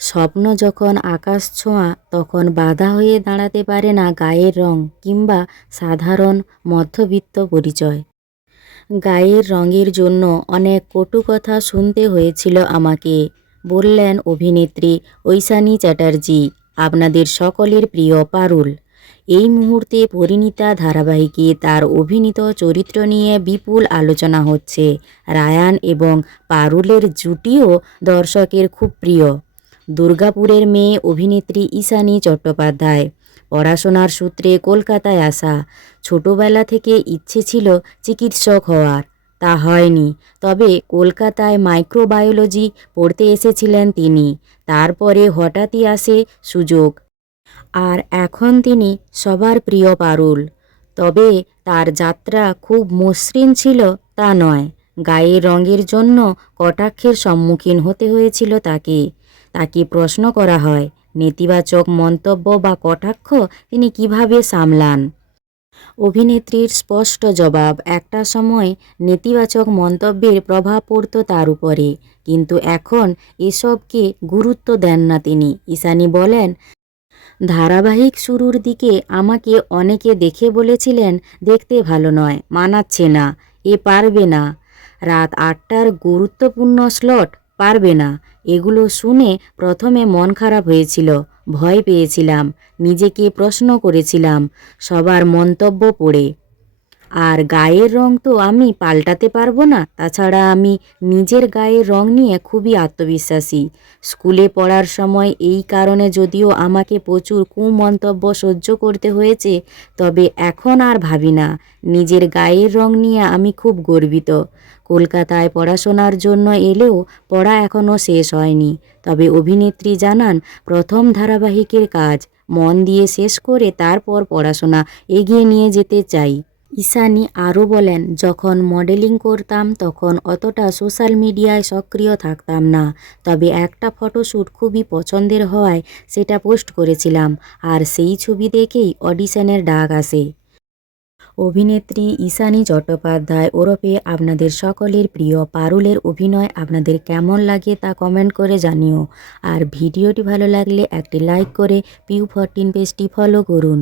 স্বপ্ন যখন আকাশ ছোঁয়া, তখন বাধা হয়ে দাঁড়াতে পারে না গায়ের রং কিংবা সাধারণ মধ্যবিত্ত পরিচয়। গায়ের রঙের জন্য অনেক কটু কথা শুনতে হয়েছিল আমাকে, বললেন অভিনেত্রী ঐশানী চ্যাটার্জি, আপনাদের সকলের প্রিয় পারুল। এই মুহূর্তে পরিণীতা ধারাবাহিকে তার অভিনীত চরিত্র নিয়ে বিপুল আলোচনা হচ্ছে। রায়ান এবং পারুলের জুটিও দর্শকের খুব প্রিয়। দুর্গাপুরের মেয়ে অভিনেত্রী ঈশানী চট্টোপাধ্যায়। পড়াশোনার সূত্রে কলকাতায় আসা। ছোটবেলা থেকে ইচ্ছে ছিল চিকিৎসক হওয়ার। তা হয়নি। তবে কলকাতায় মাইক্রোবায়োলজি পড়তে এসেছিলেন তিনি। তারপরে হঠাৎই আসে সুযোগ। আর এখন তিনি সবার প্রিয় পারুল। তবে তার যাত্রা খুব মসৃণ ছিল তা নয়। গায়ের রঙের জন্য কটাক্ষের সম্মুখীন হতে হয়েছিল তাকে। তাকে প্রশ্ন করা হয়, নেতিবাচক মন্তব্য বা কটাক্ষ তিনি কীভাবে সামলান? অভিনেত্রীর স্পষ্ট জবাব, একটা সময় নেতিবাচক মন্তব্যের প্রভাব পড়ত তার উপরে, কিন্তু এখন এসবকে গুরুত্ব দেন না তিনি। ঈশানী বলেন, ধারাবাহিক শুরুর দিকে আমাকে অনেকে দেখে বলেছিলেন, দেখতে ভালো নয়, মানাচ্ছে না, এ পারবে না। রাত আটটার গুরুত্বপূর্ণ স্লট পারবে না। এগুলো শুনে প্রথমে মন খারাপ হয়েছিল। ভয় পেয়েছিলাম। নিজেকে প্রশ্ন করেছিলাম। সবার মন্তব্য পড়ে। আর গায়ের রং তো আমি পাল্টাতে পারব না, তাছাড়া আমি নিজের গায়ের রং নিয়ে খুবই আত্মবিশ্বাসী। স্কুলে পড়ার সময় এই কারণে যদিও আমাকে প্রচুর কুমন্তব্য সহ্য করতে হয়েছে, তবে এখন আর ভাবি না। নিজের গায়ের রং নিয়ে আমি খুব গর্বিত। কলকাতায় পড়াশোনার জন্য এলেও পড়া এখনও শেষ হয়নি। তবে অভিনেত্রী জানান, প্রথম ধারাবাহিকের কাজ। মন দিয়ে শেষ করে তারপর পড়াশোনা এগিয়ে নিয়ে যেতে চাই। ঈশানী আরও বলেন, যখন মডেলিং করতাম, তখন অতটা সোশ্যাল মিডিয়ায় সক্রিয় থাকতাম না। তবে একটা ফটোশ্যুট খুবই পছন্দের হওয়ায় সেটা পোস্ট করেছিলাম, আর সেই ছবি দেখেই অডিশনের ডাক আসে। অভিনেত্রী ঈশানী চট্টোপাধ্যায়, ওরফে আপনাদের সকলের প্রিয় পারুলের অভিনয় আপনাদের কেমন লাগে তা কমেন্ট করে জানিও। আর ভিডিওটি ভালো লাগলে একটি লাইক করে পিউ ফরটিন পেজটি ফলো করুন।